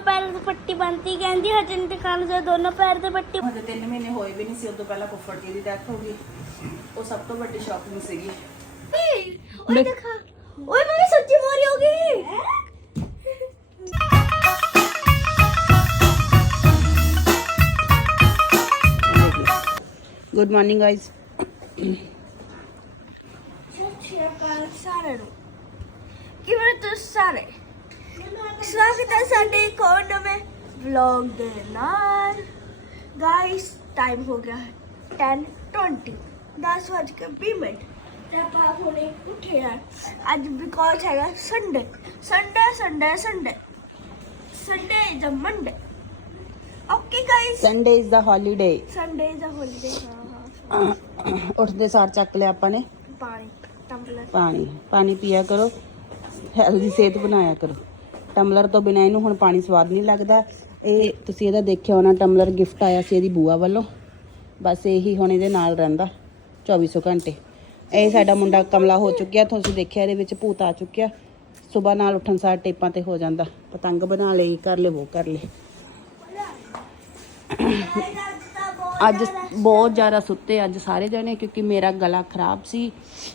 ਦੋਨੋਂ ਪੈਰਾਂ ਤੇ ਪੱਟੀ ਬੰਨਤੀ ਕਹਿੰਦੀ ਹਜੇ ਨਹੀਂ ਦਿਖਾਣ ਜੋ ਦੋਨੋਂ ਪੈਰ ਤੇ ਪੱਟੀ ਹਜੇ 3 ਮਹੀਨੇ ਹੋਏ ਵੀ ਨਹੀਂ ਸੀ ਉਦੋਂ ਪਹਿਲਾਂ ਫੁੱਫੜ ਜੀ ਦੀ ਡੈਥ ਹੋ ਗਈ। ਉਹ ਸਭ ਤੋਂ ਵੱਡੀ ਸ਼ੌਕਿੰਗ ਸੀਗੀ। ਓਏ ਦਿਖਾ। ਓਏ ਮੰਮੀ ਸੱਚੀ ਮੋਰੀ ਹੋ ਗਈ। Good morning guys Shri Akal ਸਾਰਿਆਂ ਨੂੰ। ਕਿਵੇਂ ਤੁਸੀਂ ਸਾਰੇ? ਸਵਾਗਤ ਹੈ ਸਾਡੇ ਇੱਕ ਹੋਰ ਨਵੇਂ ਵਲੌਗ ਦੇ ਨਾਲ ਗਾਇਸ ਟਾਈਮ ਹੋ ਗਿਆ ਹੈ 10:20 10 ਵਜ ਕੇ 20 ਮਿੰਟ ਤੇ ਆਪਾਂ ਹੁਣੇ ਉੱਠੇ ਆ ਅੱਜ ਬਿਕੋਜ਼ ਹੈਗਾ Sunday Sunday Sunday Sunday Sunday is a Monday okay guys Sunday is the holiday Sunday is a holiday ਹਾਂ ਹਾਂ ਉੱਠਦੇ ਸਾਰ ਚੱਕ ਲਿਆ ਆਪਾਂ ਨੇ ਪਾਣੀ ਟੰਬਲਰ ਪਾਣੀ ਪਾਣੀ ਪੀਆ ਕਰੋ ਹੈਲਦੀ ਸਿਹਤ ਬਣਾਇਆ ਕਰੋ ਟਮਲਰ ਤੋਂ ਬਿਨਾਂ ਇਹਨੂੰ ਹੁਣ ਪਾਣੀ ਸਵਾਦ ਨਹੀਂ ਲੱਗਦਾ। ਇਹ ਤੁਸੀਂ ਇਹਦਾ ਦੇਖਿਆ ਹੋਣਾ, ਟਮਲਰ ਗਿਫਟ ਆਇਆ ਸੀ ਇਹਦੀ ਬੂਆ ਵੱਲੋਂ। ਬਸ ਇਹੀ ਹੁਣ ਇਹਦੇ ਨਾਲ ਰਹਿੰਦਾ 2400 ਘੰਟੇ। ਇਹ ਸਾਡਾ ਮੁੰਡਾ ਕਮਲਾ ਹੋ ਚੁੱਕਿਆ, ਤੁਸੀਂ ਦੇਖਿਆ ਇਹਦੇ ਵਿੱਚ ਭੂਤ ਆ ਚੁੱਕਿਆ। ਸਵੇਰ ਨਾਲ ਉੱਠਣ ਸਾਰ ਟੇਪਾਂ ਤੇ ਹੋ ਜਾਂਦਾ, ਪਤੰਗ ਬਣਾ ਲਈ ਕਰ ਲੈ ਉਹ ਕਰ ਲੈ ਅੱਜ ਬਹੁਤ ਜ਼ਿਆਦਾ ਸੁੱਤੇ, ਅੱਜ ਸਾਰੇ ਜਣੇ, ਕਿਉਂਕਿ ਮੇਰਾ ਗਲਾ ਖਰਾਬ ਸੀ,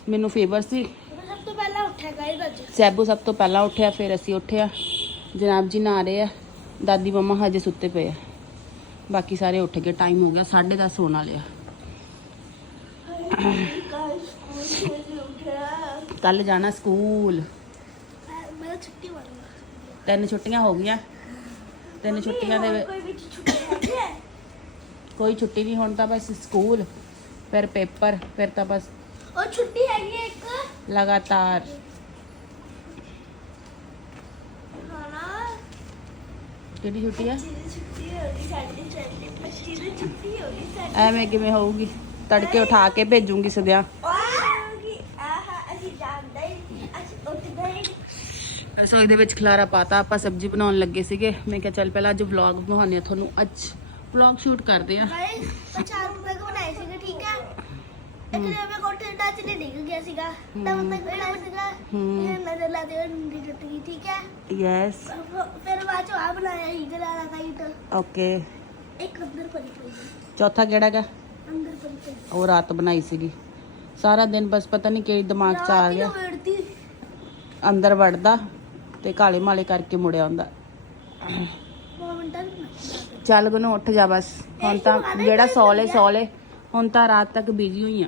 ਮੈਨੂੰ ਫੀਵਰ ਸੀ। ਸਭ ਤੋਂ ਪਹਿਲਾਂ ਉੱਠਿਆ ਗਾਇਸ ਅੱਜ? ਸੈਬੂ ਸਭ ਤੋਂ ਪਹਿਲਾਂ ਉੱਠਿਆ ਫਿਰ ਅਸੀਂ ਉੱਠਿਆ। ਜਨਾਬ ਜੀ ਨਹਾ ਰਹੇ ਆ। ਦਾਦੀ ਮੰਮਾ ਹਜੇ ਸੁੱਤੇ ਪਏ ਆ। ਬਾਕੀ ਸਾਰੇ ਉੱਠ ਗਏ। ਟਾਈਮ ਹੋ ਗਿਆ 10:30 ਹੋਣ ਵਾਲੇ ਆ। ਕੱਲ ਜਾਣਾ ਸਕੂਲ। ਛੁੱਟੀ ਤਿੰਨ ਛੁੱਟੀਆਂ ਹੋ ਗਈਆਂ। ਤਿੰਨ ਛੁੱਟੀਆਂ ਦੇ ਕੋਈ ਛੁੱਟੀ ਨਹੀਂ ਹੁਣ ਤਾਂ ਬਸ ਸਕੂਲ ਫਿਰ ਪੇਪਰ ਫਿਰ ਤਾਂ ਬਸ ਉਹ ਛੁੱਟੀ ਹੈਗੀ ਹੈ ਇੱਕ। ਲਗਾਤਾਰ। ਕਿਹੜੀ ਛੁੱਟੀ ਆ? ਜਿਹਦੀ ਛੁੱਟੀ ਹੋ ਗਈ ਸਾਡੀ ਚੱਲੀ ਪੱਚੀ ਦੀ ਛੁੱਟੀ ਹੋ ਗਈ ਸਾਡੀ। ਐਵੇਂ ਕਿਵੇਂ ਹੋਊਗੀ? ਤੜਕੇ ਉਠਾ ਕੇ ਭੇਜੂਗੀ ਸਦਿਆ ਹੋਗੀ ਆਹਾ ਅਸੀਂ ਜਾਣਦੇ ਹੀ ਨਹੀਂ, ਅਸੀਂ ਉੱਠਦੇ ਹੀ ਨਹੀਂ। ਰਸੋਈ ਦੇ ਵਿੱਚ ਖਲਾਰਾ ਪਾਤਾ ਆਪਾਂ ਸਬਜ਼ੀ ਬਣਾਉਣ ਲੱਗੇ ਸੀਗੇ। ਮੈਂ ਕਿਹਾ ਚੱਲ ਪਹਿਲਾਂ ਅੱਜ ਵਲੌਗ ਬਣਾਉਂਦੇ ਆ ਤੁਹਾਨੂੰ। ਅੱਜ ਵਲੌਗ ਸ਼ੂਟ ਕਰਦੇ ਆ ਗਾਇਸ ਰੁਪਏ ਕੋ ਬਣਾਏ ਸੀਗੇ ਠੀਕ ਹੈ ਇੱਕ ਦਿਨ ਮੈਂ ਕੋਠੇ ਦੇ ਟੱਚ ਤੇ ਡਿੱਗ ਗਿਆ ਸੀਗਾ। ਤਾਂ ਮੈਂ ਬਣਾਇਆ ਸੀਗਾ ਹੂੰ। ਫਿਰ ਨਜ਼ਰ ਲਾ ਦੇ ਨੀਂਦ ਟੁੱਟ ਗਈ ਠੀਕ ਹੈ? ਯੈਸ ਫਿਰ ਬਾਅਦ ਚ ਆ ਬਣਾਇਆ ਹੀ ਗਲਾਲਾ ਦਾ ਹੀ ਤਾਂ ਓਕੇ ਇੱਕ ਅੰਦਰ ਪਰੀ ਪਈ ਚੌਥਾ ਕਿਹੜਾ ਗਾ? ਅੰਦਰ ਪਰੀ ਪਈ ਉਹ ਰਾਤ ਬਣਾਈ ਸੀਗੀ। ਸਾਰਾ ਦਿਨ ਬਸ ਪਤਾ ਨਹੀਂ ਕਿਹੜੀ ਦਿਮਾਗ 'ਚ ਆ ਗਿਆ। ਅੰਦਰ ਵੜਦਾ ਤੇ ਕਾਲੇ ਮਾਲੇ ਕਰਕੇ ਮੁੜਿਆ ਹੁੰਦਾ। ਮੋਮੈਂਟਲ ਚੱਲ ਗਨੂੰ ਉੱਠ ਜਾ ਬਸ। ਹੁਣ ਤਾਂ ਜਿਹੜਾ ਸੌਲੇ ਸੌਲੇ ਹੁਣ ਤਾਂ ਰਾਤ ਤੱਕ ਬਿਜ਼ੀ ਹੋਈ ਆ।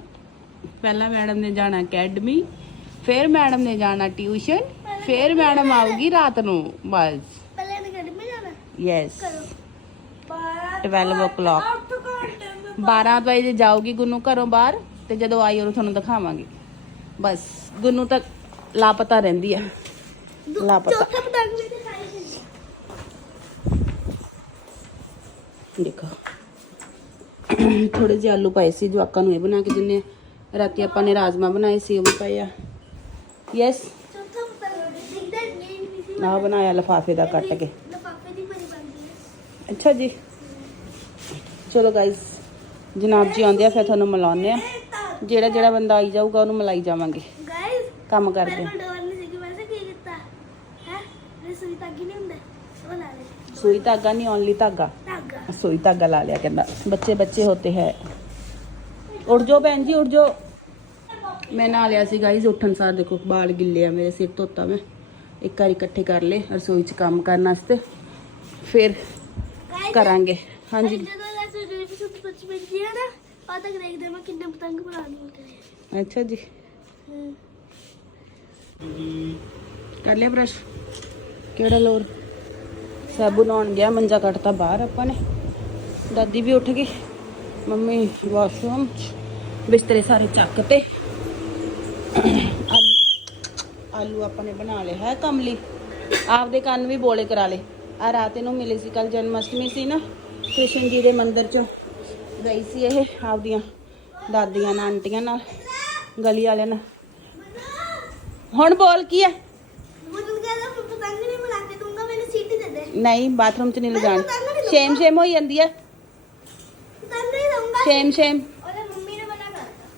ਪਹਿਲਾਂ ਮੈਡਮ ਨੇ ਜਾਣਾ ਅਕੈਡਮੀ ਫਿਰ ਮੈਡਮ ਨੇ ਜਾਣਾ ਟਿਊਸ਼ਨ ਫਿਰ ਮੈਡਮ ਆਉਗੀ ਰਾਤ ਨੂੰ ਬਸ। ਪਹਿਲਾਂ ਅਕੈਡਮੀ ਜਾਣਾ? ਯੈਸ 12 ਵਜੇ ਜਾਓਗੀ ਗੁੰਨੂ ਘਰੋਂ ਬਾਹਰ ਤੇ ਜਦੋਂ ਆਈ ਉਹ ਤੁਹਾਨੂੰ ਦਿਖਾਵਾਂਗੇ। ਬਸ ਗੁੰਨੂ ਤੱਕ ਲਾਪਤਾ ਰਹਿੰਦੀ ਆ। ਲਾਪਤਾ। ਦੇਖੋ। ਥੋੜੇ ਜਿਹੇ ਆਲੂ ਪਾਏ ਸੀ ਜਵਾਕਾਂ ਨੂੰ ਇਹ ਬਣਾ ਕੇ ਦਿੰਨੇ ਆ। ਰਾਤੀ ਆਪਾਂ ਨੇ ਰਾਜਮਾ ਬਣਾਏ ਸੀ ਉਹ ਵੀ ਯੈਸ ਨਾ ਬਣਾਇਆ ਲਫਾਫੇ ਦਾ ਕੱਟ ਕੇ। ਅੱਛਾ ਜੀ। ਚਲੋ ਗਾਇਸ ਜਨਾਬ ਜੀ ਆਉਂਦੇ ਆ ਫਿਰ ਤੁਹਾਨੂੰ ਮਿਲਾਉਂਦੇ ਆ। ਜਿਹੜਾ ਜਿਹੜਾ ਬੰਦਾ ਆਈ ਜਾਊਗਾ ਉਹਨੂੰ ਮਿਲਾਈ ਜਾਵਾਂਗੇ। ਕੰਮ ਕਰਦੇ ਸੂਈ ਧਾਗਾ ਨਹੀਂ ਓਨਲੀ ਧਾਗਾ। ਸੂਈ ਧਾਗਾ ਲਾ ਲਿਆ ਕਹਿੰਦਾ। ਬੱਚੇ ਬੱਚੇ ਹੋਤੇ ਹੈ। ਉੱਠ ਜਾਓ ਭੈਣ ਜੀ ਉੱਠ ਜਾਓ। ਮੈਂ ਨਾ ਲਿਆ ਸੀ ਗਾਈਜ਼ ਉੱਠਣ ਸਾਰ ਦੇਖੋ ਬਾਲ ਗਿੱਲੇ ਆ ਮੇਰੇ ਸਿਰ ਧੋਤਾ ਮੈਂ। ਇੱਕ ਵਾਰ ਇਕੱਠੇ ਕਰ ਲਏ ਰਸੋਈ 'ਚ ਕੰਮ ਕਰਨ ਵਾਸਤੇ। ਫਿਰ ਕਰਾਂਗੇ। ਹਾਂਜੀ। ਅੱਛਾ ਜੀ। ਕਰ ਲਿਆ ਬਰਸ਼ ਕਿਹੜਾ ਲੋਰ? ਸਾਬੂ ਆਉਣ ਗਿਆ ਮੰਜਾ ਕੱਟਤਾ ਬਾਹਰ ਆਪਾਂ ਨੇ। ਦਾਦੀ ਵੀ ਉੱਠ ਗਈ। ਮੰਮੀ ਵਾਸ਼ਰੂਮ ਬਿਸਤਰੇ ਸਾਰੇ ਚੱਕ ਤੇ। ਆਲੂ ਆਪਾਂ ਨੇ ਬਣਾ ਲਏ ਹੈ ਕਮਲੀ ਆਪਦੇ ਕੰਨ ਵੀ ਬੋਲੇ ਕਰਾ ਲੇ ਆ ਰਾਤ ਨੂੰ ਮਿਲੀ ਸੀ ਕੱਲ ਜਨਮਸ਼ਟਮੀ ਸੀ ਨਾ ਕ੍ਰਿਸ਼ਨ ਜੀ ਦੇ ਮੰਦਿਰ ਚੋਂ ਗਈ ਸੀ ਇਹ ਆਪਦੀਆਂ ਦਾਦੀਆਂ ਨਾਲ ਆਂਟੀਆਂ ਨਾਲ ਗਲੀ ਵਾਲਿਆਂ ਨਾਲ। ਹੁਣ ਬੋਲ ਕੀ ਹੈ? ਨਹੀਂ ਬਾਥਰੂਮ ਚ ਨਹੀਂ ਲਗਾਣ ਸ਼ੇਮ ਸ਼ੇਮ ਹੋਈ ਜਾਂਦੀ ਹੈ। ਸ਼ੇਮ ਸ਼ੇਮ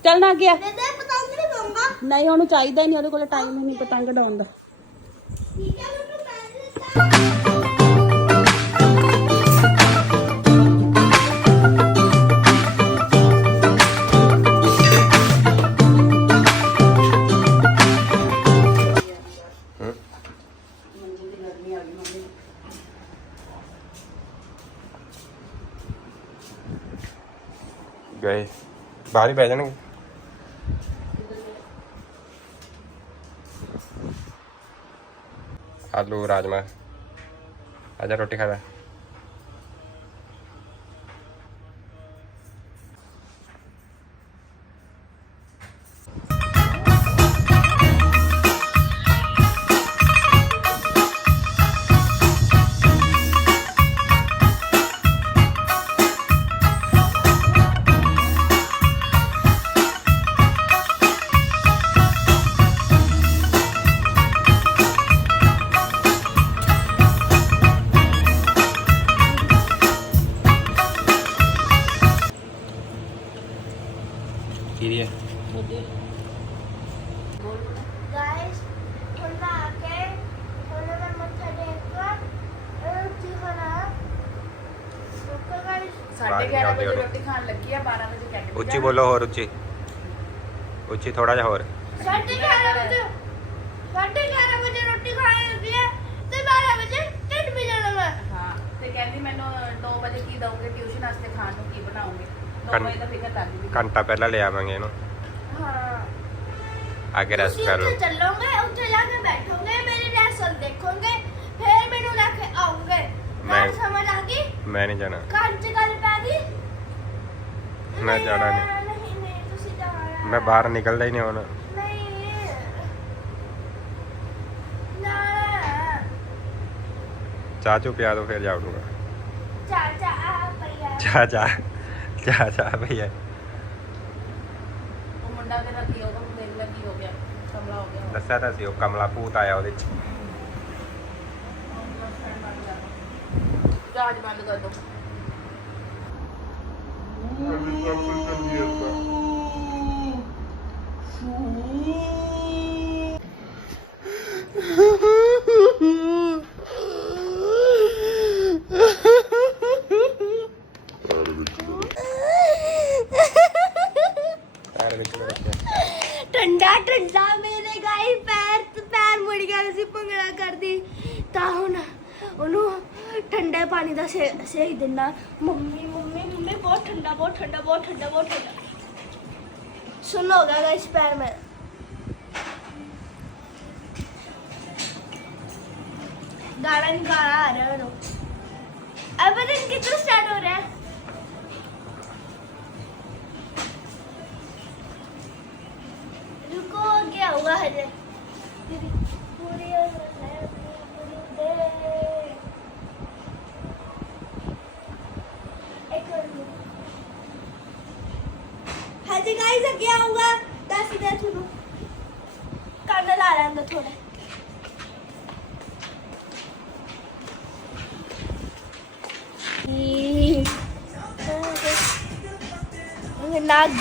ਚੱਲ ਨਾ ਗਿਆ ਦੇ ਦੇ ਪਤੰਗ ਨਹੀਂ ਬੰਗਾ ਨਹੀਂ ਉਹਨੂੰ ਚਾਹੀਦਾ ਹੀ ਨਹੀਂ ਉਹਦੇ ਕੋਲੇ ਟਾਈਮ ਹੀ ਨਹੀਂ ਪਤੰਗ ਡਾਉਣ ਦਾ। ਠੀਕ ਹੈ ਮੈਨੂੰ ਪੈਸੇ ਦੇ ਗਏ। ਬਾਹਰ ਹੀ ਬਹਿ ਜਾਣਗੇ। ਆਲੂ ਰਾਜਮਾ ਆਜਾ ਰੋਟੀ ਖਾ ਲੈ। ਕੀ ਹੈ ਗਾਇਸ ਹੁਣ ਮੈਂ ਆ ਕੇ ਹੁਣ ਮੈਂ ਮੱਥਾ ਟੇਕ ਕੇ ਰੋਟੀ ਖਾਣਾ ਸੁੱਕਾ ਗਾਇਸ ਸਾਢੇ 11 ਵਜੇ ਰੋਟੀ ਖਾਣ ਲੱਗੀ ਆ 12 ਵਜੇ ਕੈਂਟੀਨ ਉੱਚੀ ਬੋਲੋ ਹੋਰ ਉੱਚੀ ਉੱਚੀ ਥੋੜਾ ਜਿਹਾ ਹੋਰ ਸਾਢੇ 11 ਵਜੇ ਸਾਢੇ 11 ਵਜੇ ਰੋਟੀ ਖਾਣ ਲੱਗੀ ਹੈ ਤੇ 12 ਵਜੇ ਢਿੱਡ ਵੀ ਜਾਣਾ ਮੈਂ ਹਾਂ ਤੇ ਕਹਿੰਦੀ ਮੈਨੂੰ 2 ਵਜੇ ਕੀ ਦਊਂਗੇ ਟਿਊਸ਼ਨ ਵਾਸਤੇ ਖਾਣ ਨੂੰ ਕੀ ਬਣਾਉਂਗੇ 9 ਕੰ- ਵਜੇ ਦਾ ਫਿਕਰ ਕਰ ਦਿੱਤੀ ਘੰਟਾ ਪਹਿਲਾਂ ਲੈ ਆਵਾਂਗੇ ਇਹਨੂੰ। ਹਾਂ। ਆ ਕੇ ਰੈਸਟ ਤੁਸੀਂ ਕਰ ਲਓ। ਉੱਥੇ ਚੱਲੋਗੇ ਉੱਥੇ ਜਾ ਕੇ ਬੈਠੋਗੇ ਮੇਰੀ ਰੈਸਲ ਦੇਖੋਗੇ ਫਿਰ ਮੈਨੂੰ ਲੈ ਕੇ ਆਉਂਗੇ ਮੈਂ- ਗੱਲ ਸਮਝ ਆ ਗਈ? ਮੈਂ ਨਹੀਂ ਜਾਣਾ। ਕੰਨ ਚ ਗੱਲ ਪੈ ਗਈ? ਮੈਂ ਜਾਣਾ ਨਹੀਂ। ਨਹੀਂ। ਨਹੀਂ ਤੁਸੀਂ ਜਾਣਾ ਮੈਂ ਬਾਹਰ ਨਿਕਲਦਾ ਹੀ ਨਹੀਂ ਹੁਣ। ਨਹੀਂ। ਨਾ। ਚਾਹ ਚੂ ਪਿਆ ਦੋ ਫਿਰ ਜਾਊਂਗਾ ਚਾਚਾ ਆ ਪਈਆ ਚਾਹ ਚਾਹ। ਚਾਹ ਚਾਹ ਭਈਆ ਉਹ ਮੁੰਡਾ ਤੇਰਾ ਕੀ ਉਹਦਾ ਦੇਖ ਲੈ ਕੀ ਹੋ ਗਿਆ ਕਮਲਾ ਹੋ ਗਿਆ। ਦੱਸਿਆ ਤਾਂ ਸੀ ਉਹ ਕਮਲਾ ਭੂਤ ਆਇਆ ਉਹਦੇ ਚ। ਜਹਾਜ਼ ਬੰਦ ਕਰ ਦੋ ਪੈਰ ਵਿੱਚ ਰੱਖਿਆ ਠੰਡਾ ਠੰਡਾ ਮੇਰੇ ਗਾਈ ਪੈਰ ਤੇ ਪੈਰ ਮੁੜ ਗਿਆ ਸੀ ਭੰਗੜਾ ਕਰਦੀ ਤਾਂ ਹੁਣ ਉਹਨੂੰ ਠੰਡੇ ਪਾਣੀ ਦਾ ਸੇ ਸੇਕ ਦਿੰਦਾ ਮੰਮੀ ਮੰਮੀ ਮੰਮੀ ਬਹੁਤ ਠੰਡਾ ਬਹੁਤ ठंडा बहुत ठंडा सुन होगा इस पैर में गाना निकाला आ रहा है अब पता नहीं कितना स्टार्ट हो रहा है रुको क्या हुआ है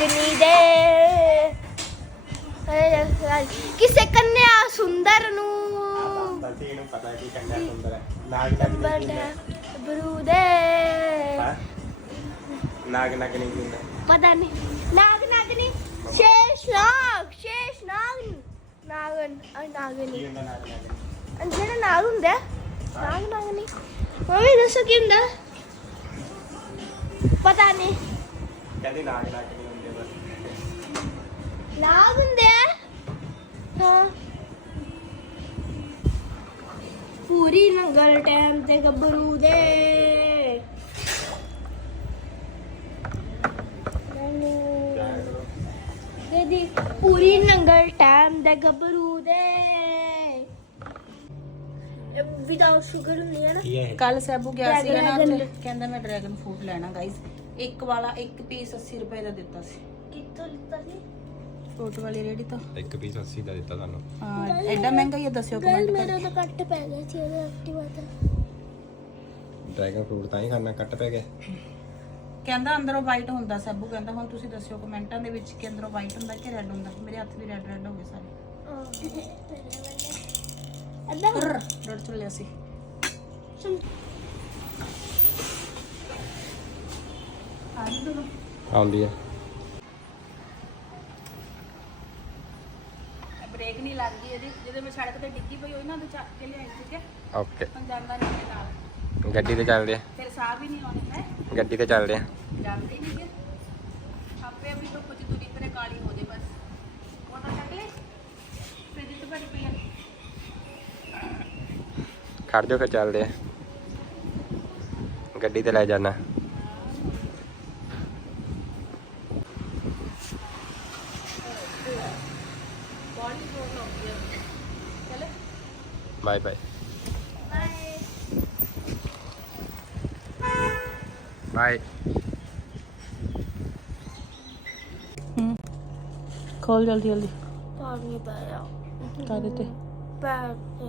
ਨਾਗਨੀ ਦੇ ਕਿਸੇ ਕੰਨਿਆ ਸੁੰਦਰ ਨੂੰ। ਬਸ ਇਹਨੂੰ ਪਤਾ ਕਿ ਕੰਨਿਆ ਸੁੰਦਰ ਹੈ ਨਾਗ ਬੜਾ ਬਰੂਦੇ ਨਾਗ ਨਗ ਨਹੀਂ ਜਿੰਦਾ ਪਤਾ ਨਹੀਂ ਨਾਗ ਨਾਗਨੀ ਸ਼ੇਸ਼ ਨਾਗ ਸ਼ੇਸ਼ ਨਾਗ ਨਾਗਨ ਨਾਗਨੀ ਜਿਹੜਾ ਨਾਗ ਹੁੰਦਾ, ਨਾਗ ਨਾਗਨੀ ਮੰਮੀ, ਦੱਸੋ ਕੀ ਹੁੰਦਾ? ਪਤਾ ਨਹੀਂ ਕਹਿੰਦੀ ਨਾਗ, ਨਗ ਹਾਂ ਪੂਰੀ ਨੰਗਲ ਟਾਈਮ ਤੇ ਗੱਭਰੂ ਦੇ ਦੀਦੀ ਪੂਰੀ ਨੰਗਲ ਟਾਈਮ ਦੇ ਗੱਭਰੂ ਦੇ ਵਿਦਆਊਟ ਸ਼ੂਗਰ ਹੁੰਦੀ ਹੈ ਨਾ? ਕੱਲ ਸੈਬੂ ਗਿਆ ਸੀਗਾ ਨਾ ਉੱਥੇ। ਕਹਿੰਦਾ ਮੈਂ ਡਰੈਗਨ ਫਰੂਟ ਲੈਣਾ ਗਾਈਸ ਇੱਕ ਵਾਲਾ ਇੱਕ ਪੀਸ 80 ਰੁਪਏ ਦਾ ਦਿੱਤਾ ਸੀ। ਕਿੱਥੋਂ ਲਿੱਤਾ ਸੀ? ਫਰੂਟ ਵਾਲੀ ਰੇੜੀ ਤੋਂ। ਇੱਕ ਪੀਸ 80 ਦਾ ਦਿੱਤਾ ਤੁਹਾਨੂੰ। ਹਾਂ ਐਡਾ ਮਹਿੰਗਾ ਹੀ ਆ, ਦੱਸਿਓ ਕਮੈਂਟ ਮੇਰਾ ਕਰਕੇ। ਤਾਂ ਕੱਟ ਪੈ ਗਿਆ ਸੀ ਉਹਦੇ ਐਕਟਿਵਾ ਤੇ। ਡਰੈਗਨ ਫਰੂਟ ਤਾਂ ਹੀ ਖਾਣਾ ਕੱਟ ਪੈ ਗਿਆ। ਕਹਿੰਦਾ ਅੰਦਰੋਂ ਵਾਈਟ ਹੁੰਦਾ ਸੈਬੂ ਕਹਿੰਦਾ ਹੁਣ ਤੁਸੀਂ ਦੱਸਿਓ ਕਮੈਂਟਾਂ ਦੇ ਵਿੱਚ ਕਿ ਅੰਦਰੋਂ ਵਾਈਟ ਹੁੰਦਾ ਕਿ ਰੈੱਡ ਹੁੰਦਾ। ਮੇਰੇ ਹੱਥ ਵੀ ਰੈੱਡ ਰੈੱਡ ਹੋ ਗਏ ਸਾਰੇ। ਅੱਧਾ ਰਰ ਚੱਲਿਆ ਸੀ। ਆ ਜੀ ਦੋਨੋਂ ਆਉਂਦੀ ਹੈ ਬ੍ਰੇਕ ਨਹੀਂ ਲੱਗਦੀ ਇਹਦੀ ਜਦੋਂ ਮੈਂ ਸੜਕ ਤੇ ਡਿੱਗੀ ਪਈ ਉਹ ਇਹਨਾਂ ਤੋਂ ਚੱਕ ਕੇ ਲਿਆਈ ਠੀਕ ਹੈ? ਓਕੇ। ਹੁਣ ਜਾਂਦਾ ਨਹੀਂ ਨਾਲ। ਗੱਡੀ ਤੇ ਚੱਲਦੇ ਆ ਫਿਰ ਸਾਹ ਵੀ ਨਹੀਂ ਆਉਂਦੀ ਹੈ? ਗੱਡੀ ਤੇ ਚੱਲਦੇ ਆ ਜਾਂਦੀ ਨਹੀਂ ਫਿਰ ਆਪੇ ਆਪੀ ਤੋਂ ਕੁਝ ਦੂਰੀ ਪਰੇ ਕਾਲੀ ਹੋ ਜੇ ਬਸ। ਮੋਟਰ ਸਾਈਕਲ ਫਿਰ ਜਿੱਤ ਭਰੀ ਪਈ ਆ। ਖੜ ਚੱਲਦੇ ਆ ਗੱਡੀ ਤੇ ਲੈ ਜਾਣਾ। Bye bye. ਬਾਏ। ਹੂੰ। ਖੋਲ ਜਲਦੀ ਜਲਦੀ। ਪਾਣੀ ਪਾਇਆ। ਕਾਦੇ ਤੇ ਪੈਰ ਤੇ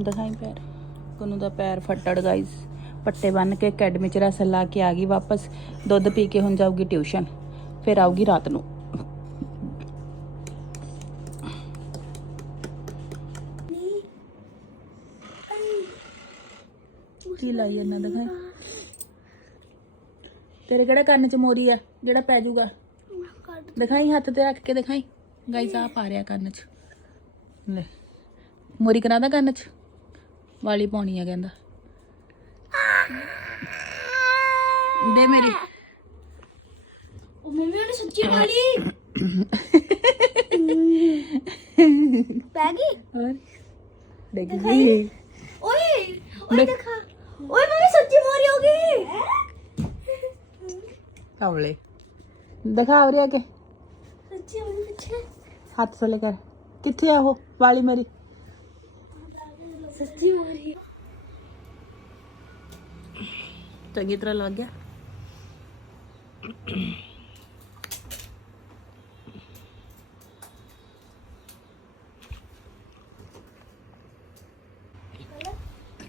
ਦਿਖਾਈ ਪੈਰ। ਕੋਨੂੰ ਦਾ ਪੈਰ ਫੱਟੜ ਗਾਈਸ ਪੱਟੇ ਬੰਨ ਕੇ ਅਕੈਡਮੀ ਚ ਰਸਲ ਲਾ ਕੇ ਆ ਗਈ ਵਾਪਸ। ਦੁੱਧ ਪੀ ਕੇ ਹੁਣ ਜਾਊਗੀ ਟਿਊਸ਼ਨ ਫਿਰ ਆਊਗੀ ਰਾਤ ਨੂੰ। ਕੀ ਲਾਈ ਇਹਨਾਂ ਦਿਖਾਈ ਤੇਰੇ ਕਿਹੜਾ ਕੰਨ ਚ ਮੋਰੀ ਆ? ਜਿਹੜਾ ਪੈ ਜਾਊਗਾ। ਦਿਖਾਈ ਹੱਥ ਤੇ ਰੱਖ ਕੇ ਦਿਖਾਈ। ਗਾਈਸ ਆ ਪਾ ਰਿਆ ਕੰਨ ਚ। ਲੈ ਮੋਰੀ ਕਰਾਦਾ ਕੰਨ ਚ? ਵਾਲੀ ਪਾਉਣੀ ਆ ਕਹਿੰਦਾ। ਦੇ ਮੇਰੀ। ਉਹ ਮੰਮੀ ਉਹਨੇ ਸੱਚੀ ਵਾਲੀ ਪੈ ਗਈ? ਹੋਰ? ਦੇਖ ਗਈ ਓਏ ਓਏ ਦੇਖਾ। ਓਏ ਮੰਮੀ ਸੱਚੀ ਮੋਰੀ ਹੋ ਗਈ ਕਵਲੇ ਦਿਖਾ ਉਰੇ ਆ ਕੇ ਸੱਚੀ ਮੰਮੀ ਪਿੱਛੇ ਹੱਥ ਥੱਲੇ ਕਰ ਕਿੱਥੇ ਆ ਉਹ ਵਾਲੀ ਮੇਰੀ ਸੱਚੀ ਮੋਰੀ ਚੰਗੀ ਤਰ੍ਹਾਂ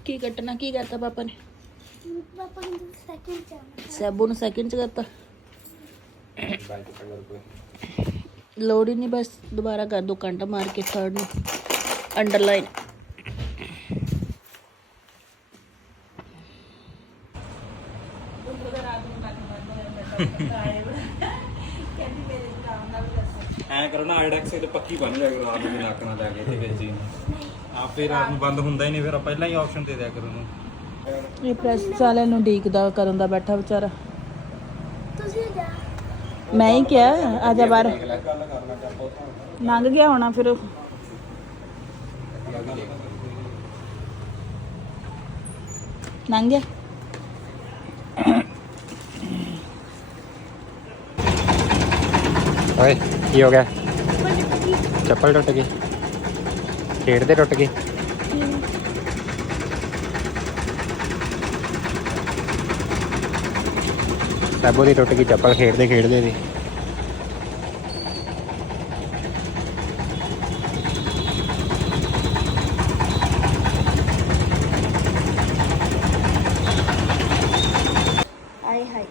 ਕੀ ਕੱਟਣਾ ਕੀ ਕਰਤਾ ਪਾਪਾ ਨੇ? ਪਾਪਾ ਨੂੰ ਸੈਕਿੰਡ ਚਾਹ ਸੈਬੂ ਨੂੰ ਸੈਕਿੰਡ ਚ ਕਰਤਾ। ਲੋੜ ਹੀ ਨਹੀਂ ਬਸ ਦੁਬਾਰਾ ਕਰ ਦੋ ਕੰਟਾ ਮਾਰ ਕੇ ਥਰਡ ਨੂੰ ਅੰਡਰਲਾਈਨ ਐ ਕਰੋ ਨਾ ਆਈਡੈਕਸ ਤੇ ਪੱਕੀ ਬਣ ਜਾ ਕਰੋ ਆਪ ਨੂੰ ਨੱਕ ਨਾ ਲੈ ਕੇ ਤੇ ਫਿਰ ਜੀ ਆਪੇ ਰਾਤ ਨੂੰ ਬੰਦ ਹੁੰਦਾ ਹੀ ਨਹੀਂ ਫਿਰ ਪਹਿਲਾਂ ਹੀ ਆਪਸ਼ਨ ਦੇ ਦਿਆ ਕਰੋ ਉਹਨੂੰ ਇਹ ਪ੍ਰੈਸ ਵਾਲਿਆਂ ਨੂੰ ਡੀਕਦਾ ਕਰਨ ਦਾ ਬੈਠਾ ਵਿਚਾਰਾ। ਤੁਸੀਂ ਜਾ। ਮੈਂ ਹੀ ਕਿਹਾ ਆ ਜਾ ਬਾਹਰ ਗੱਲ ਕਰਨਾ ਚਾਹੋ ਤਾਂ ਲੰਘ ਗਿਆ ਹੋਣਾ ਫਿਰ। ਉਹ ਲੰਘ ਗਿਆ। ਓਏ ਕੀ ਹੋ ਗਿਆ? ਚੱਪਲ ਟੁੱਟ ਗਈ। ਖੇਡਦੇ ਟੁੱਟ ਗਏ। ਸਾਬੋ ਦੀ ਟੁੱਟ ਗਈ ਚੱਪਲ ਖੇਡਦੇ ਖੇਡਦੇ ਦੀ ਆਏ ਹਾਈ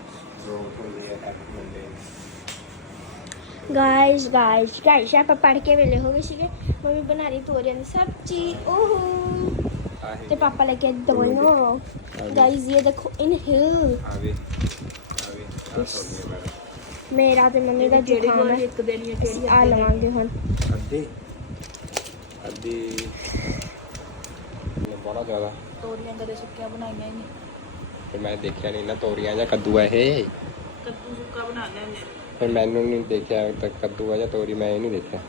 ਗਾਇਸ ਗਾਇਸ ਗਾਇਸ ਆਪਾਂ ਪੜ ਕੇ ਵੇਲੇ ਹੋ ਗਏ ਸੀਗੇ। ਮੰਮੀ ਬਣਾ ਰਹੀ ਤੋਰੀਆਂ ਦੀ ਸਬਜ਼ੀ ਓਹੋ। ਤੇ ਪਾਪਾ ਲੈ ਕੇ ਦਵਾਈਆਂ ਗਾਇਸ ਇਹ ਦੇਖੋ ਇਨ ਹਿਲ ਆਵੇ ਮੇਰਾ ਤੇ ਮੰਮੀ ਦਾ ਜ਼ੁਕਾਮ ਹੈ। ਇੱਕ ਦਿਨ ਹੀ ਕਿਹੜੀ ਆ। ਲਵਾਂਗੇ ਹੁਣ। ਅੱਧੀ। ਅੱਧੀ। ਬੜਾ ਜ਼ਿਆਦਾ। ਤੋਰੀਆਂ ਕਦੇ ਸੁੱਕੀਆਂ ਬਣਾਈਆਂ ਹੀ ਨਹੀਂ। ਤੇ ਮੈਂ ਦੇਖਿਆ ਨਹੀਂ ਨਾ ਤੋਰੀਆਂ ਜਾਂ ਕੱਦੂ ਆ ਇਹ। ਕੱਦੂ ਸੁੱਕਾ ਬਣਾ ਲੈਂਦੇ ਫਿਰ ਮੈਨੂੰ ਨਹੀਂ ਦੇਖਿਆ ਤਾਂ ਕੱਦੂ ਆ ਜਾਂ ਤੋਰੀ ਮੈਂ ਇਹ ਨਹੀਂ ਦੇਖਿਆ।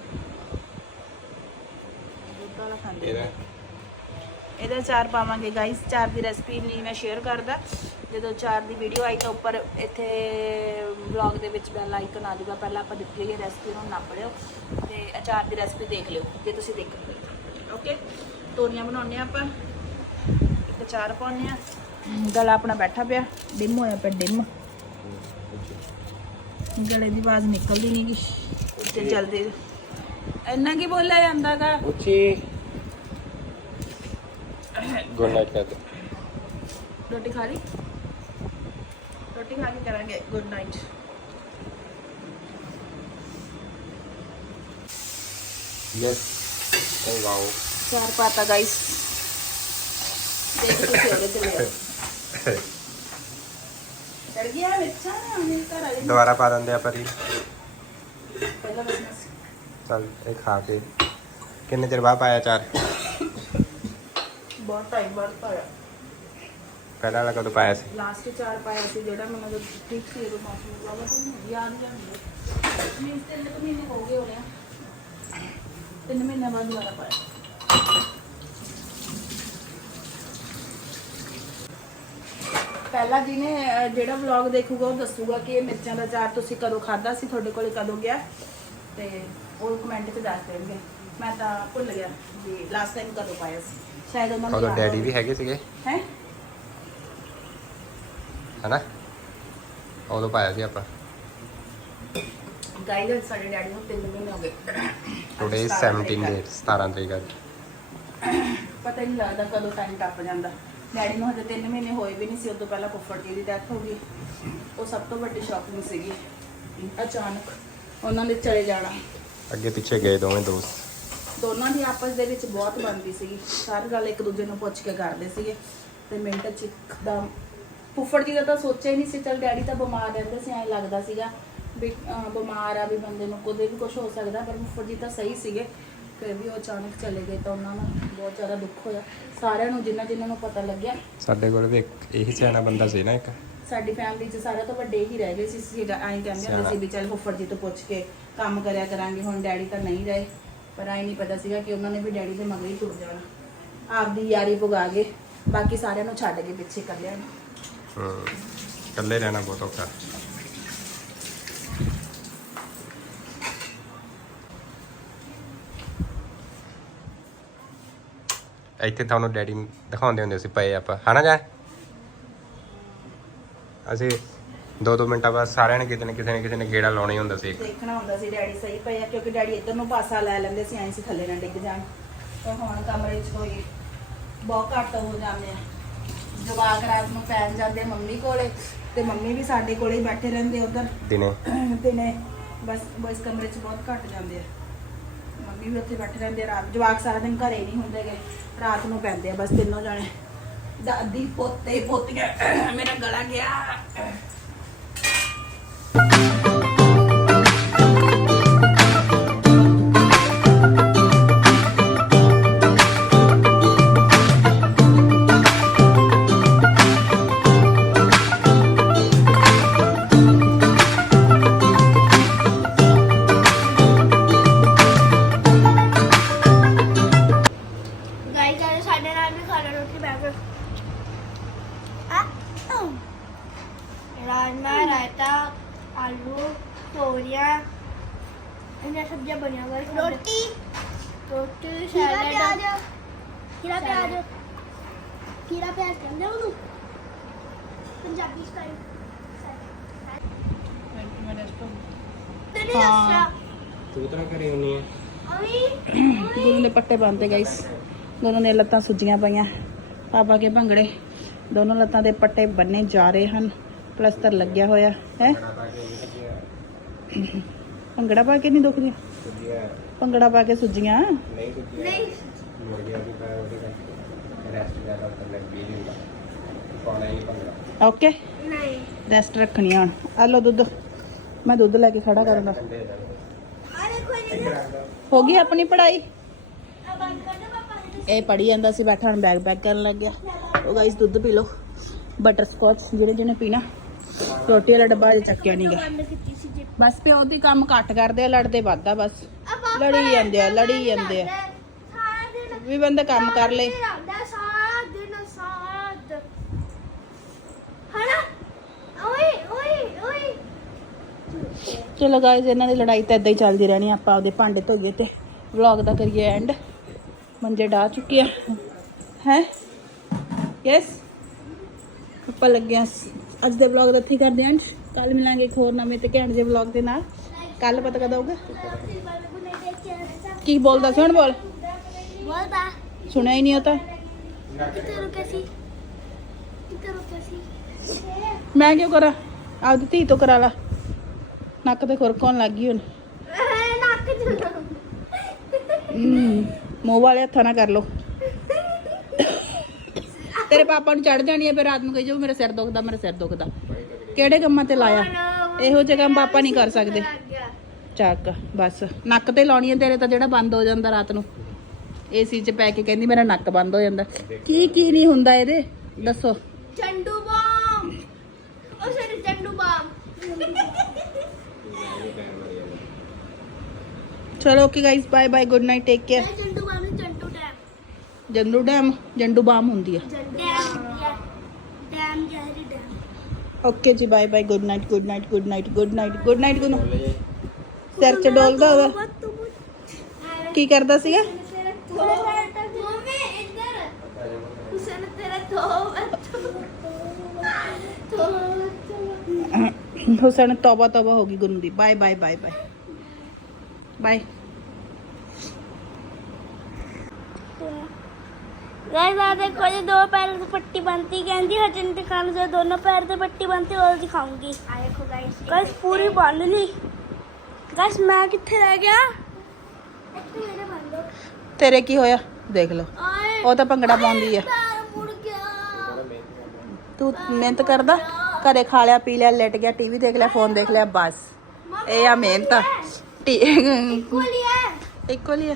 ਦੁੱਧ ਵਾਲਾ ਖਾਂਦੇ ਇਹਦਾ? ਇਹਦਾ ਚਾਰ ਪਾਵਾਂਗੇ। ਗਾਇਸ ਚਾਰ ਦੀ ਰੈਸਪੀ ਨਹੀਂ ਮੈਂ ਸ਼ੇਅਰ ਕਰਦਾ। ਜਦੋਂ ਚਾਰ ਦੀ ਵੀਡੀਓ ਆਈ ਤਾਂ ਉੱਪਰ ਇੱਥੇ ਵਲੌਗ ਦੇ ਵਿੱਚ ਬੈਲ ਆਈਕਨ ਆ ਜਾਊਗਾ। ਪਹਿਲਾਂ ਆਪਾਂ ਦਿੱਤੀ ਹੋਈ ਹੈ ਰੈਸਪੀ ਨੂੰ ਨੱਪ ਲਿਓ ਤੇ ਅਚਾਰ ਦੀ ਰੈਸਪੀ ਦੇਖ ਲਿਓ ਜੇ ਤੁਸੀਂ ਦੇਖਣੀ ਹੋਈ ਓਕੇ ਤੋਰੀਆਂ ਬਣਾਉਂਦੇ ਹਾਂ ਆਪਾਂ। ਇੱਕ ਚਾਰ ਪਾਉਂਦੇ ਆ ਗਲਾ ਆਪਣਾ ਬੈਠਾ ਪਿਆ। ਡਿਮ ਹੋਇਆ ਪਿਆ ਡਿਮ। ਗਲੇ ਦੀ ਆਵਾਜ਼ ਨਿਕਲਦੀ ਨਹੀਂ ਗੀ। ਤੇ ਜਲਦੀ ਇੰਨਾ ਕੀ ਬੋਲਿਆ ਜਾਂਦਾਗਾ ਉੱਚੀ। ਗੁੱਡ ਨਾਈਟ ਕਰ ਦੇ ਰੋਟੀ ਖਾ ਲਈ? ਰੋਟੀ ਖਾ ਕੇ ਕਰਾਂਗੇ। ਗੁੱਡ ਨਾਈਟ ਯੈਸ ਵਾਓ ਚਾਰ ਪਾਤਾ ਗਾਈਸ ਦੇਖ ਤੁਸੀਂ ਉਹਦੇ ਤੇ ਲਿਆ। ਚੜ ਗਿਆ ਮਿਰਚਾਂ ਮੇਰੇ ਘਰ ਵਾਲੇ ਨੇ ਦੁਬਾਰਾ ਪਾ ਦਿੰਦੇ ਆਪਾਂ ਜੀ ਪਹਿਲਾਂ ਚੱਲ ਇਹ ਖਾ ਕੇ। ਕਿੰਨੇ ਚਿਰ ਬਾਅਦ ਪਾਇਆ ਚਾਰ ਬਹੁਤ ਟਾਈਮ ਬਾਅਦ ਪਾਇਆ। ਪਹਿਲਾਂ ਵਾਲਾ ਕਦੋਂ ਪਾਇਆ ਸੀ? ਲਾਸਟ ਚਾਰ ਪਾਇਆ ਸੀ ਜਿਹੜਾ ਮੈਨੂੰ ਜਦ ਠੀਕ ਸੀ ਉਹ ਮੌਸਮ ਵਾਲਾ ਤਾਂ ਯਾਦ ਨਹੀਂ ਆਉਂਦਾ। ਮੀਨਸ ਤੇ ਮਹੀਨੇ ਹੋ ਗਏ ਹੋਣੇ ਆ। ਤਿੰਨ ਮਹੀਨੇ ਬਾਅਦ ਦੁਬਾਰਾ ਪਾਇਆ। ਪਹਿਲਾ ਜਿਹਨੇ ਅਹ, ਜਿਹੜਾ ਵਲੌਗ ਦੇਖੂਗਾ ਉਹ ਦੱਸੂਗਾ ਕਿ ਇਹ ਮਿਰਚਾਂ ਦਾ ਚਾਰ ਤੁਸੀਂ ਕਦੋਂ ਖਾਦਾ ਸੀ ਤੁਹਾਡੇ ਕੋਲੇ ਕਦੋਂ ਗਿਆ। ਤੇ ਉਹ ਕਮੈਂਟ 'ਚ ਦੱਸ ਦੇਣਗੇ। ਮੈਂ ਤਾਂ ਭੁੱਲ ਗਿਆ ਵੀ ਲਾਸਟ ਟਾਈਮ ਕਦੋਂ ਪਾਇਆ ਸੀ। ਸ਼ਾਇਦ ਉਹਨਾਂ ਨੂੰ ਉਦੋਂ ਡੈਡੀ ਵੀ ਹੈਗੇ ਸੀਗੇ। ਹੈ? ਹਨਾ? ਉਦੋਂ ਪਾਇਆ ਸੀ ਆਪਾਂ। ਗਾਈਡ ਸਾਡੇ ਡੈਡੀ ਨੂੰ ਤਿੰਨ ਮਹੀਨੇ ਹੋ ਗਏ। ਟੁਡੇ ਅੱਜ 17 17 ਤਰੀਕ ਡੇਟ 17 ਤਰੀਕ ਅੱਜ। ਪਤਾ ਹੀ ਨਹੀਂ ਲੱਗਦਾ ਕਦੋਂ ਟਾਈਮ ਟੱਪ ਜਾਂਦਾ। ਡੈਡੀ ਨੂੰ ਹਜੇ 3 ਮਹੀਨੇ ਹੋਏ ਵੀ ਨਹੀਂ ਸੀ ਉਦੋਂ ਪਹਿਲਾਂ ਫੁੱਫੜ ਜੀ ਦੀ ਡੈਥ ਹੋ ਗਈ। ਉਹ ਸਭ ਤੋਂ ਵੱਡੀ ਸ਼ੌਕਿੰਗ ਸੀਗੀ। ਅਚਾਨਕ ਉਹਨਾਂ ਨੇ ਚਲੇ ਜਾਣਾ। ਅੱਗੇ ਪਿੱਛੇ ਗਏ ਦੋਵੇਂ ਦੋਸਤ। ਦੋਨਾਂ ਦੀ ਆਪਸ ਦੇ ਵਿੱਚ ਬਹੁਤ ਬਣਦੀ ਸੀਗੀ। ਸਾਰੀ ਗੱਲ ਇੱਕ ਦੂਜੇ ਨੂੰ ਪੁੱਛ ਕੇ ਕਰਦੇ ਸੀਗੇ। ਤੇ ਮਿੰਟ ਚ ਇੱਕਦਮ ਫੁੱਫੜ ਜੀ ਦਾ ਤਾਂ ਸੋਚਿਆ ਹੀ ਨਹੀਂ ਸੀ ਚਲ ਡੈਡੀ ਤਾਂ ਬਿਮਾਰ ਰਹਿੰਦੇ ਸੀ ਐਂ ਲੱਗਦਾ ਸੀਗਾ ਵੀ ਅਹ, ਬਿਮਾਰ ਆ ਵੀ ਬੰਦੇ ਨੂੰ ਕਦੇ ਵੀ ਕੁਝ ਹੋ ਸਕਦਾ ਪਰ ਫੁੱਫੜ ਜੀ ਤਾਂ ਸਹੀ ਸੀਗੇ। ਫਿਰ ਵੀ ਉਹ ਅਚਾਨਕ ਚਲੇ ਗਏ ਤਾਂ ਉਹਨਾਂ ਨੂੰ ਬਹੁਤ ਜ਼ਿਆਦਾ ਦੁੱਖ ਹੋਇਆ। ਸਾਰਿਆਂ ਨੂੰ ਜਿਨ੍ਹਾਂ ਜਿਨ੍ਹਾਂ ਨੂੰ ਪਤਾ ਲੱਗਿਆ। ਸਾਡੇ ਕੋਲ ਵੀ ਇੱਕ ਇਹੀ ਸਿਆਣਾ ਬੰਦਾ ਸੀ ਨਾ ਇੱਕ। ਸਾਡੀ ਫੈਮਿਲੀ 'ਚ ਸਾਰਿਆਂ ਤੋਂ ਵੱਡੇ ਹੀ ਰਹਿ ਗਏ ਸੀ। ਸੀ ਐਂ ਕਹਿੰਦੇ ਹੁੰਦੇ ਸੀ ਵੀ ਚੱਲ ਫੁੱਫੜ ਜੀ ਤੋਂ ਪੁੱਛ ਕੇ ਕੰਮ ਕਰਿਆ ਕਰਾਂਗੇ ਹੁਣ ਡੈਡੀ ਤਾਂ ਨਹੀਂ ਰਹੇ। ਪਰ ਐਂ ਨਹੀਂ ਪਤਾ ਸੀਗਾ ਕਿ ਉਹਨਾਂ ਨੇ ਵੀ ਡੈਡੀ ਦੇ ਮਗਰ ਹੀ ਤੁਰ ਜਾਣਾ। ਆਪਦੀ ਯਾਰੀ ਪੁਗਾ ਕੇ ਬਾਕੀ ਸਾਰਿਆਂ ਨੂੰ ਛੱਡ ਕੇ ਪਿੱਛੇ ਕਰ ਲਿਆ ਹੂੰ ਇਕੱਲੇ ਰਹਿਣਾ ਬਹੁਤ ਔਖਾ। ਇੱਥੇ ਤੁਹਾਨੂੰ ਡੈਡੀ ਦਿਖਾਉਂਦੇ ਹੁੰਦੇ ਸੀ ਪਏ ਆਪਾਂ। ਹਨਾ ਜਾ? ਅਸੀਂ ਦੋ ਦੋ ਮਿੰਟਾਂ ਬਾਅਦ ਸਾਰਿਆਂ ਨੇ ਕਿਤੇ ਨਾ ਕਿਸੇ ਨੇ ਕਿਸੇ ਨੇ ਗੇੜਾ ਲਾਉਣਾ ਹੀ ਹੁੰਦਾ ਸੀ ਦੇਖਣਾ ਹੁੰਦਾ ਸੀ ਡੈਡੀ ਸਹੀ ਪਏ ਆ ਕਿਉਂਕਿ ਡੈਡੀ ਇੱਧਰ ਨੂੰ ਪਾਸਾ ਲੈ ਲੈਂਦੇ ਸੀ ਐਂ ਸੀ ਥੱਲੇ ਨਾ ਡਿੱਗ ਜਾਣ। ਤੇ ਹੁਣ ਕਮਰੇ 'ਚ ਕੋਈ ਬਹੁਤ ਘੱਟ ਹੋ ਜਾਂਦੇ ਆ। ਜਵਾਕ ਰਾਤ ਨੂੰ ਪੈਣ ਜਾਂਦੇ ਮੰਮੀ ਕੋਲੇ ਤੇ ਮੰਮੀ ਵੀ ਸਾਡੇ ਕੋਲੇ ਹੀ ਬੈਠੇ ਰਹਿੰਦੇ ਉਧਰ। ਦਿਨੇ। ਦਿਨੇ। ਬਸ ਬਸ ਕਮਰੇ 'ਚ ਬਹੁਤ ਘੱਟ ਜਾਂਦੇ ਆ। ਮੰਮੀ ਵੀ ਉੱਥੇ ਬੈਠੇ ਰਹਿੰਦੇ ਆ ਰਾਤ। ਜਵਾਕ ਸਾਰਾ ਦਿਨ ਘਰੇ ਨਹੀਂ ਹੁੰਦੇਗੇ ਰਾਤ ਨੂੰ ਪੈਂਦੇ ਆ ਬਸ ਤਿੰਨੋਂ ਜਾਣੇ। ਦਾਦੀ, ਪੋਤੇ, ਪੋਤੀਆਂ, ਮੇਰਾ ਗਲਾ ਗਿਆ। ਖੀਰਾ ਪਿਆਜ਼। ਖੀਰਾ ਪਿਆਜ਼। ਕਹਿੰਦੇ ਉਹਨੂੰ। ਪੰਜਾਬੀ ਸਟਾਈਲ ਤੇ ਨਹੀਂ ਦੱਸਿਆ। ਤੂੰ ਤਾਂ ਕਰੀ ਹੁੰਨੀ ਹੈ ਅਮੀ ਦੋਨੋਂ ਦੇ ਪੱਟੇ ਬੰਨਤੇ ਗਾਈਸ ਦੋਨੋਂ ਨੇ ਲੱਤਾਂ ਸੁੱਜੀਆਂ ਪਈਆਂ। ਪਾਪਾ ਕੇ ਭੰਗੜੇ। ਦੋਨੋਂ ਲੱਤਾਂ ਦੇ ਪੱਟੇ ਬੰਨੇ ਜਾ ਰਹੇ ਹਨ। ਪਲਸਤਰ ਲੱਗਿਆ ਹੋਇਆ ਹੈ। ਭੰਗੜਾ ਪਾ ਕੇ ਨਹੀਂ ਦੁਖਦੀਆਂ? ਭੰਗੜਾ ਪਾ ਕੇ ਸੁੱਜੀਆਂ? ਨਹੀਂ ਓਕੇ ਨਹੀਂ। ਰੈਸਟ ਰੱਖਣੀ ਆ ਹੁਣ। ਆ ਲਓ ਦੁੱਧ। ਮੈਂ ਦੁੱਧ ਲੈ ਕੇ ਖੜਾ ਇਹ ਹੋ ਗਈ ਆਪਣੀ ਪੜ੍ਹਾਈ? ਆ ਬੰਦ ਕਰ ਦੇ ਪਾਪਾ ਨੇ ਇਹ ਪੜੀ ਜਾਂਦਾ ਸੀ ਬੈਠਾ ਹੁਣ ਬੈਗ ਪੈਕ ਕਰਨ ਲੱਗ ਗਿਆ ਉਹ ਗਾਈਸ ਦੁੱਧ ਪੀ ਲਓ। ਬਟਰ ਸਕੌਚ ਜਿਹੜੇ ਜਿਹਨੇ ਪੀਣਾ ਰੋਟੀ ਵਾਲਾ ਡੱਬਾ ਅਜੇ ਚੱਕਿਆ ਨਹੀਂਗਾ ਬਸ ਪਿਓ ਦੀ ਕੰਮ ਘੱਟ ਕਰਦੇ ਆ ਲੜਦੇ ਵੱਧਦਾ ਬਸ। ਲੜੀ ਜਾਂਦੇ ਆ, ਲੜੀ ਜਾਂਦੇ ਆ। ਸਾਰਾ ਦਿਨ ਵੀ ਬੰਦਾ ਕੰਮ ਕਰ ਲੇ। ਰਹਿੰਦਾ ਸਾਰਾ ਦਿਨ ਸਾਰਾ ਦਿਨ ਹਣਾ ਓਏ ਓਏ ਓਏ ਚਲੋ ਗਾਇਜ਼ ਇਹਨਾਂ ਦੀ ਲੜਾਈ ਤਾਂ ਇਦਾਂ ਹੀ ਚੱਲਦੀ ਰਹਿਣੀ ਆਪਾਂ ਆਪਦੇ ਭਾਂਡੇ ਧੋਈਏ ਤੇ ਵਲੌਗ ਦਾ ਕਰੀਏ ਐਂਡ ਮੰਜੇ ਡਾ ਚੁੱਕੇ ਆ। ਹੈ? ਯੈਸ ਆਪਾਂ ਲੱਗਿਆ ਅੱਜ ਦੇ ਵਲੌਗ ਦਾ ਇੱਥੇ ਹੀ ਕਰਦੇ ਐਂਡ ਕੱਲ ਮਿਲਾਂਗੇ ਇੱਕ ਹੋਰ ਨਵੇਂ ਤੇ ਘੈਂਟ ਜਿਹੇ ਵਲੌਗ ਦੇ ਨਾਲ। ਕੱਲ ਪਤਾ ਕਦ ਆਊਗਾ? ਕੀ ਬੋਲਦਾ ਸੀ ਹੁਣ ਬੋਲ। ਬੋਲਦਾ। ਸੁਣਿਆ ਹੀ ਨਹੀਂ ਉਹ ਤਾਂ। ਕਿੱਥੇ ਰੁਕੇ ਸੀ? ਕਿੱਥੇ ਰੁਕੇ ਸੀ? ਮੈਂ ਕਿਉਂ ਕਰਾਂ? ਆਪਦੀ ਧੀ ਤੋਂ ਕਰਾ ਲਾ। ਨੱਕ ਤੇ ਖੁਰਕ ਹੋਣ ਲੱਗ ਗਈ ਹੁਣ। ਨੱਕ ਚ ਮੂੰਹ ਵਾਲੇ ਹੱਥਾਂ ਨਾਲ ਕਰ ਲੋ ਤੇਰੇ ਪਾਪਾ ਨੂੰ ਚੜ ਜਾਣੀ ਹੈ ਫਿਰ ਰਾਤ ਨੂੰ ਕਹੀ ਜਾਓ ਮੇਰਾ ਸਿਰ ਦੁਖਦਾ ਮੇਰਾ ਸਿਰ ਦੁਖਦਾ। ਕਿਹੜੇ ਕੰਮਾਂ ਤੇ ਲਾਇਆ? ਇਹੋ ਜਿਹੇ ਕੰਮ ਪਾਪਾ ਨਹੀਂ ਕਰ ਸਕਦੇ। ਚੱਕ ਬਸ। ਨੱਕ ਤੇ ਲਾਉਣੀ ਹੈ ਤੇਰੇ ਤਾਂ ਜਿਹੜਾ ਬੰਦ ਹੋ ਜਾਂਦਾ ਰਾਤ ਨੂੰ। ਏਸੀ 'ਚ ਪੈ ਕੇ ਕਹਿੰਦੀ ਮੇਰਾ ਨੱਕ ਬੰਦ ਹੋ ਜਾਂਦਾ। ਕੀ ਕੀ ਨਹੀਂ ਹੁੰਦਾ ਇਹਦੇ? ਦੱਸੋ। ਚੰਡੂ ਬਾਮ ਉਹ ਸਾਡੇ ਚੰਡੂ ਬਾਮ ਚਲੋ okay guys bye bye good night take care Zandu balm Zandu dam Jandu dam Jandu balm ਹੁੰਦੀ ਆ। ਡੈਮ ਡੈਮ ਜਹਰੀ ਡੈਮ ਓਕੇ ਜੀ bye bye good night good night good night good night good night good ਸਿਰ ਚ ਡੋਲਦਾ ਉਹਦਾ। ਕੀ ਕਰਦਾ ਸੀਗਾ? ਹੁਸਨ ਤੋਬਾ ਤੋਬਾ ਹੋ ਗਈ ਗੁਰੂ ਦੀ। Bye bye bye bye. Bye. Guys ਆ ਦੇਖੋ ਜੀ ਦੋ ਪੈਰ ਤੇ ਪੱਟੀ ਬੰਨਤੀ ਕਹਿੰਦੀ ਹਜਨ ਦਿਖਾਣ ਜੋ ਦੋਨੋਂ ਪੈਰ ਤੇ ਪੱਟੀ ਬੰਨਤੀ ਉਹ ਦਿਖਾਉਂਗੀ। ਗਾਇਸ ਪੂਰੀ ਬੰਨ ਲਈ। ਗਾਇਸ ਮੈਂ ਕਿੱਥੇ ਰਹਿ ਗਿਆ? ਤੇਰੇ ਕੀ ਹੋਇਆ? ਦੇਖ ਲਓ। ਉਹ ਤਾਂ ਭੰਗੜਾ ਪਾਉਂਦੀ ਆ। ਤੂੰ ਮਿਹਨਤ ਕਰਦਾ? ਘਰੇ ਖਾ ਲਿਆ ਪੀ ਲਿਆ ਲੇਟ ਗਿਆ ਟੀਵੀ ਦੇਖ ਲਿਆ ਫੋਨ ਦੇਖ ਲਿਆ ਬਸ। ਇਹ ਆ ਮਿਹਨਤ। ਟੀ- ਇੱਕੋ ਲਿਆ ਇੱਕੋ ਲਈ ਆ